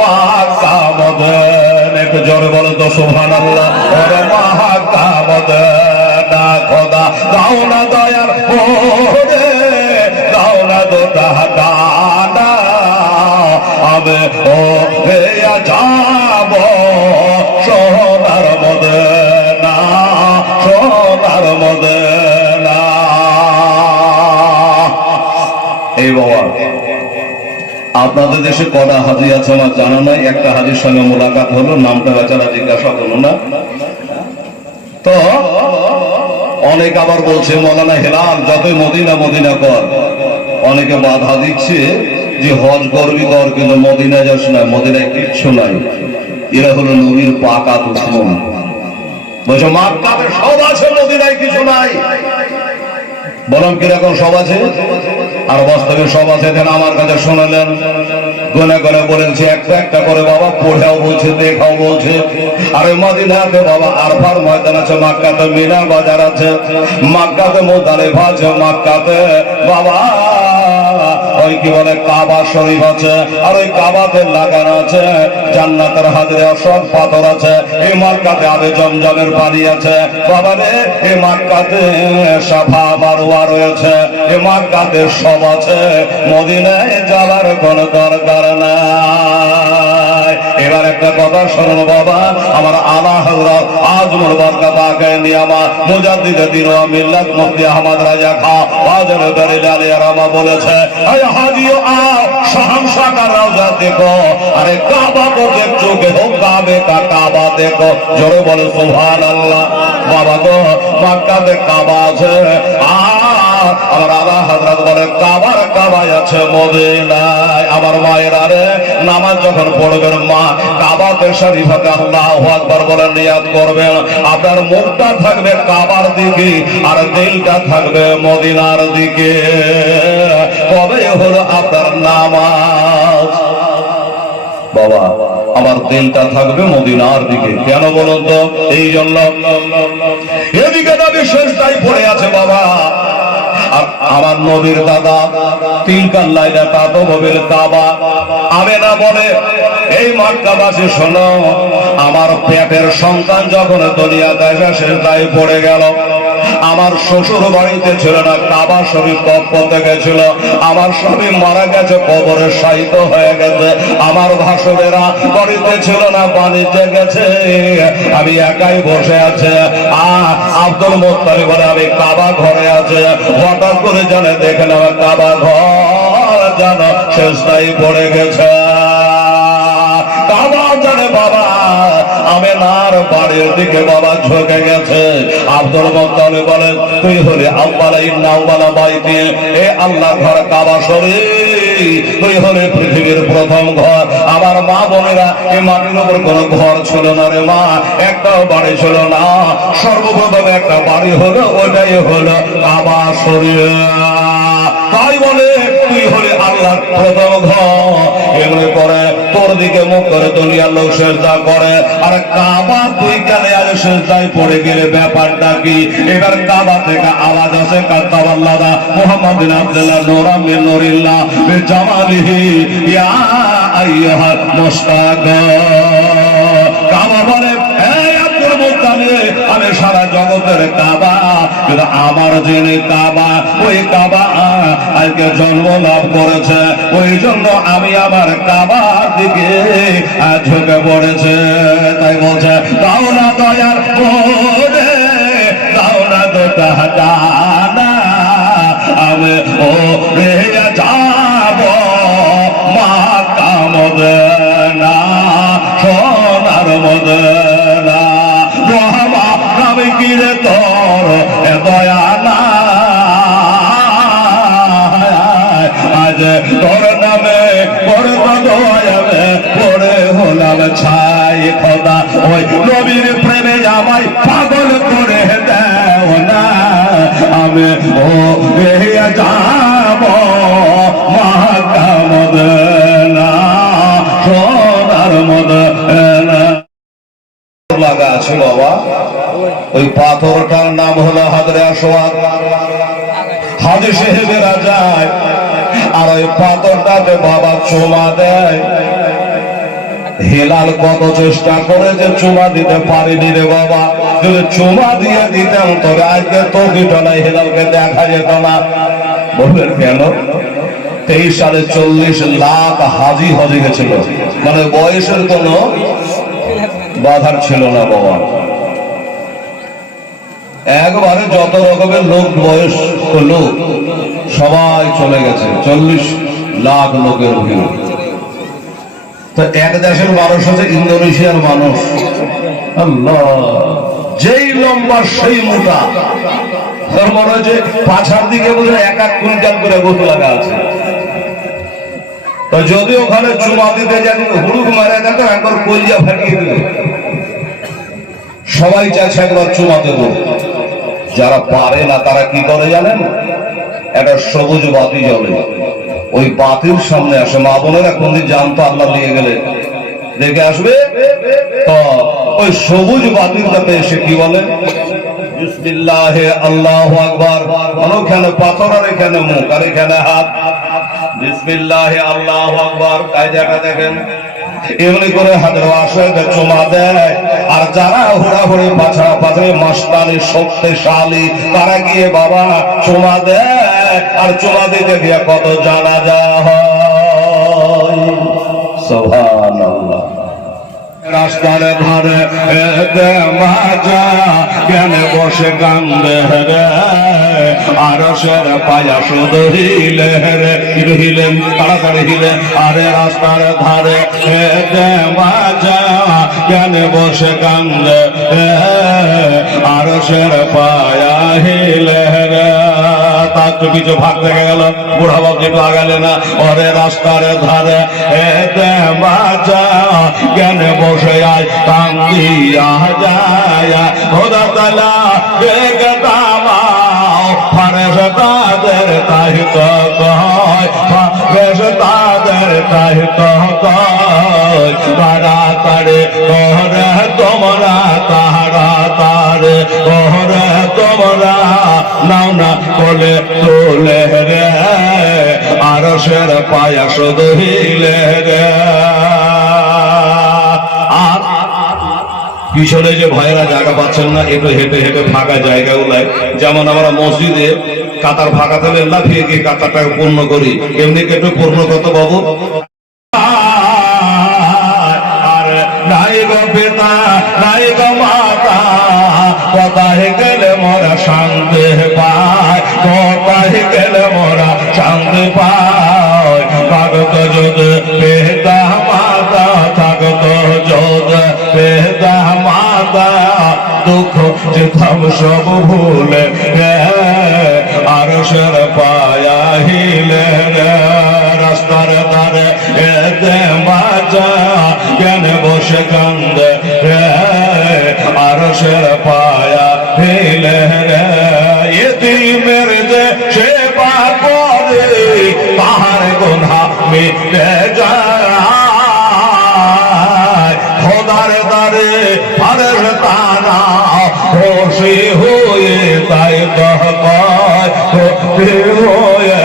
Mecca Medina, একটু জোরে বলো তো সুবহানাল্লাহ। ওরে মাক্কা মদিনা খোদা দাও না দয়ার ওরে, দাও না দুটা ডানা, আমি ওরে যাব সোনার মদিনা, সোনার মদিনা। এই বাবা, আপনাদের দেশে কটা হাজি আছে আমার জানা নাই। একটা হাজির সঙ্গে মোলাকাত হলো, নামটা বেচারা জিজ্ঞাসা করলো না। তো অনেক আবার বলছে মৌলানা হেলাল যতই মদিনা মদিনা কর, অনেকে বাধা দিচ্ছে যে হজ করবি কর, কিন্তু মদিনা যাস না, মদিনায় কিচ্ছু নাই। এরা হলো নবীর পাকা দুশমন। বলছে মক্কাতে সব আছে, মদিনায় কিছু নাই। বললাম কিরকম সব আছে? আর বাস্তবে সব আছে। আমার কাছে শোনালেন, গুনে গুনে বলেছে একটা একটা করে বাবা, পড়েও বলছে, দেখাও বলছে। আর ওই মদিনাতে বাবা আরফার ময়দান আছে, মক্কাতে মিনার বাজার আছে, মক্কাতে মুজদালিফা আছে, মক্কাতে বাবা ওই কি বলে কাবা শরীফ আছে, আর ওই কাবাতে লাগানো আছে জান্নাতের হাজরে সব পাথর আছে। এই মক্কাতে আবে জমজমের পানি আছে বাবা রে, এই মক্কাতে সাফা মারওয়া রয়েছে, এই মক্কাতে সব আছে। মদিনায় যাওয়ার কোনো দরকার নাই। এবার একটা কথা শুনুন বাবা, আমার আলা হযরত আজমুল বরকত আগে নিয়ামা মুজাদ্দিদ দ্বীন ওয়া মিল্লাত মুফতি আহমদ রাজা খা ওয়াজের দলিল আলী রামা বলেছে, আয় হাজিও আও শাহনশাহ কা রওজা দেখো, আরে কাবা को देखोगे हो काबे का काबा देखो। জোরে বলে সুবহানাল্লাহ। বাবা গো মক্কাতে কাবা আছে, আমার আলা হযরত বলে কাবার কাবায় আছে মদিনায়। আমার মায়েরা রে, নামাজ যখন পড়বেন মা কাবাতে শরীফাতে আল্লাহু আকবার বলে নিয়াত করবেন। আপনার মুখটা থাকবে কাবার দিকে আর দিলটা থাকবে মদিনার দিকে। কবে হলো আপনার নামাজ? বাবা আমার দিলটা থাকবে মদিনার দিকে। কেন বলুন তো? এই জন্য এদিকে নবী সেজদায় পড়ে আছে বাবা, আমার নবীর দাদা তিলকাল্লাইলা তাতো নবীর কাবা। আমেনা বলে, এই মক্কাবাসী শোনো, আমার পেটের সন্তান যখন দুনিয়াতে এসে সেজদায় পড়ে গেল, আমার শ্বশুর বাড়িতে ছিল না, কাবা শরীফ তপ্পতে গেছিল। আমার স্বামী মারা গেছে, কবরে শায়িত হয়ে গেছে। আমার ভাসুরেরা বাড়িতে ছিল না, বাণিজ্যে গেছে। আমি একাই বসে আছে। আব্দুল মুত্তালিব বলে আমি কাবা ঘরে আছে। হঠাৎ করে জানে দেখেন আমার কাবা ঘর যেন সেজদায় পড়ে গেছে। কাবা জানে বাবা আমেনার বাড়ির দিকে বাবা ঝুঁকে গেছে। আব্দুল মুত্তালিব বলেন, তুই হলে আউয়ালা ইন্না আউয়ালা বাইতি, এ আল্লাহর ঘর কাবা শরীফ, তুই হলে পৃথিবীর প্রথম ঘর। আমার মা বোনেরা, এই মাটির উপর কোনো ঘর ছিল না রে মা, একটাও বাড়ি ছিল না। সর্বপ্রথম একটা বাড়ি হলো, ওটাই হলো কাবা শরীফ। তাই বলে তুই হলে আল্লাহর প্রথম ঘর। এমনি করে তোর দিকে মুখ করে দুনিয়ার লোক সেজদা করে, আর কাবা তুই কেন আজ সেজদায় পড়ে গেলে ব্যাপারটা কি? এবার কাবা থেকে আওয়াজ আসে, কাতাবাল্লাহা মুহাম্মদ বিন আব্দুল্লাহ নূরাম মিন নূরিল্লাহ বিজামালিহি ইয়া আইয়ুহাল মুশতাক। কাবা বলে, এই আব্দুল মুত্তালিব, আমি সারা জগতের কাবা, কিন্তু আমার যিনি কাবা, ওই কাবা আজকে জন্ম লাভ করেছে, ওই জন্য আমি আমার কাবার দিকে ঝুঁকে পড়েছে। তাই বলছে, দাও না দয়ার করে, দাও না দুটা ডানা, আমি ওরে যাব মক্কা মদিনা, সোনার মদিনা। বাবা আমি কি রে তোর দয়া না, আজ তোর নামে করতে দয়াবে পড়ে হলাম ছাই। খোদা ওই নবীর প্রেমে আমায় পাগল করে দেও না, আমি ও যাব মক্কা মদিনা, সোনার মদিনা। লাগা আছে বাবা, ওই পাথরটার নাম হলো হাজরে আসওয়াদ। হাজী সাহেবেরা যায় আর ওই পাথরটাকে বাবা চুমা দেয়। হেলাল কত চেষ্টা করে যে চুমা দিতে পারিনি রে বাবা, যদি চুমা দিয়ে দিতাম তবে আজকে তৌকিটাই হেলালকে দেখা যেত না। বলবেন কেন? 23 সালে 40 লাখ হাজি হজে গেছিল, মানে বয়সের কোনো বাধার ছিল না বাবা। একবারে যত রকমের লোক, বয়স লোক সবাই চলে গেছে, 40 লাখ লোকের ভিড়। তো এক দেশের মানুষ হচ্ছে ইন্দোনেশিয়ার মানুষ, আল্লাহ, যেই লম্বা সেই মোটা, তার মনে হচ্ছে পাছার দিকে বোঝে 1-1 কুইন্টাল করে গোথ লাগা আছে। তো যদি ওখানে চুমা দিতে যাবে হুড়ুক মারা যাবে, একবার কলিজা ফাটিয়ে দিবে। সবাই চাইছে একবার চুমা দেব। যারা পারে না তারা কি করে জানেন? একটা সবুজ বাতি জ্বলে, ওই বাতির সামনে আসে। মা বোনেরা কোনদিন জানতো আল্লাহ নিয়ে গেলে দেখে আসবে, তো ওই সবুজ বাতির কাছে এসে কি বলে? বিসমিল্লাহে আল্লাহু আকবার। ওখানে পাথর আর এখানে মুখ আর এখানে হাত। বিসমিল্লাহে আল্লাহু আকবার, কায়দাটা দেখেন। এমনি করে হাতের আসে চুমা দেয়। আর যারা হুড়াহুড়ি পাছাড়ি মাস্তানি শক্তিশালী, তারা গিয়ে বাবা চুমা দেয়। আর চুমা দিতে গিয়ে কত জানাজা হয়। সুবহানাল্লাহ। রাস্তার ধারে মাজা কেন বসে কান্দে রে, আরশের পায়া শুধু হিলে রে, হিলেন তাড়াতাড়ি হিলে। আরে রাস্তার ধারে মাজা কেন বসে কান্দে, আরশের পায়া হিলে রে। তার তো কিছু ভাগ থেকে গেল, বুড়া বাপ যেটু আগালে না। ওরে রাস্তার ধারে মাজা কেন বসে আয় কান্দিয়া যায়, খোদা তাআলা বেগদামাও ফারেশতাদের তাই তো কয়, ফারেশতাদের তাই তো কয়, তাড়াতাড়ি করে তোমরা, তাড়াতাড়ি করে তোমরা নাও না কোলে তোলে রে, আরশের পায়া শুধু হিলে রে। আর পিছনে যে ভাইয়েরা জায়গা পাচ্ছেন না, একটু হেঁটে হেঁটে ফাঁকা জায়গাগুলায়, যেমন আমরা মসজিদে কাতার ফাঁকা থাকলে লাফিয়ে গিয়ে কাতারটাকে পূর্ণ করি, এমনি একটু পূর্ণ কত বাবু। আর নাই গো পিতা নাই গো মাতা, কোথায় গেলে মোরা শান্তি পায়, কোথায় গেলে মোরা শান্তি পায়। কাগত যদি পিতা মাতা থাকতো, যদি পিতা মাতা দুঃখ যেতাম সব ভুলে, আরশের পায়া হিলে রে। রাস্তার ধারে মাজা কেন বসে কান্দে, আরশের পায়া হিলে রে। এতিমের যে সেবা করে তাহার গুনাহ মিটে যায়, খোদার দ্বারে ফারেশতারা খুশি হয়ে তাই তো কয়, খুশি হয়ে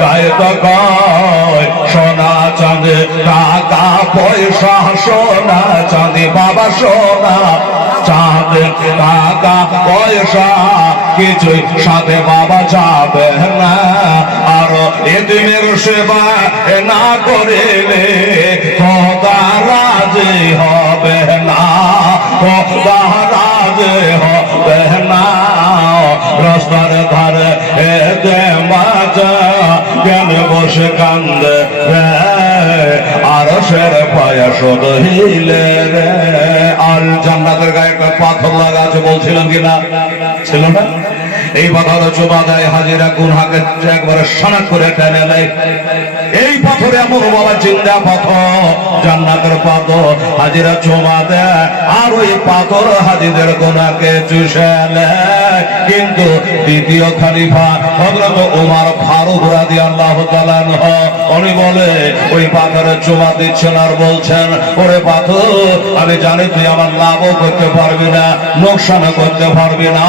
তাই তো কয়। সোনা চাঁদে টাকা পয়সা, সোনা চাঁদি বাবা, সোনা চাঁদে টাকা পয়সা কিছুই সাথে বাবা যাবে না। আর এদিনের সেবা না করিলে খোদা রাজি হবে না, খোদা রাজি হবে না। রাস্তার ধারে মাজা কেন বসে কান্দে, আরশের পায়া শুধু হিলে রে। আর জান্নাতের গায়ে একটা পাথর লাগা আছে, বলছিলাম কিনা? ছিল না? এই পাথর চোবা দেয়, হাজিরা গুনহাকে একবারে সনাক করে টেনে নেয়। এই পাথরে এমন বাবা জিন্দা পাথর, জান্নাতের পাথর, হাজিরা চোবা দেয়। আর ওই পাথর হাজিদের গুনাহকে চুষে নেয়। কিন্তু দ্বিতীয় খলিফা হযরত ওমর ফারুক রাদিয়াল্লাহু তাআলা আনহু উনি বলে ওই পাথরে চুমা দিচ্ছেন আর বলছেন, ওরে পাথর, আমি জানি তুই আমার লাভও করতে পারবি না, নোকসানও করতে পারবি না,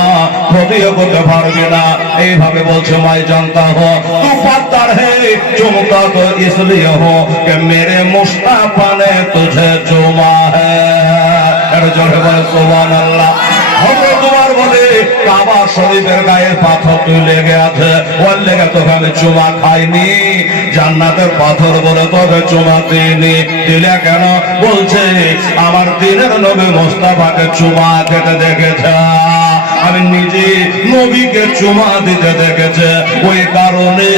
ক্ষতিও করতে পারবি না। এইভাবে বলছে, মাই জানতা হো তু পত্থর হে চুমতা তো इसलिए हो कि मेरे मुस्ताफा ने तुझे चुमा है। জোরে বলে সুবহানাল্লাহ। তোমার বলে কাবা শরীফের গায়ের পাথর তুই লেগে আছে, ওর লেগে তোকে আমি চুমা খাইনি। জান্নাতের পাথর বলে তোকে চুমা দিইনি। দিলে কেন? বলছে আমার দিনের নবী মুস্তাফাকে চুমা খেতে দেখেছে, আমি নিজে নবীকে চুমা দিতে দেখেছে, ওই কারণে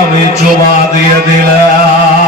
আমি চুমা দিয়ে দিলাম।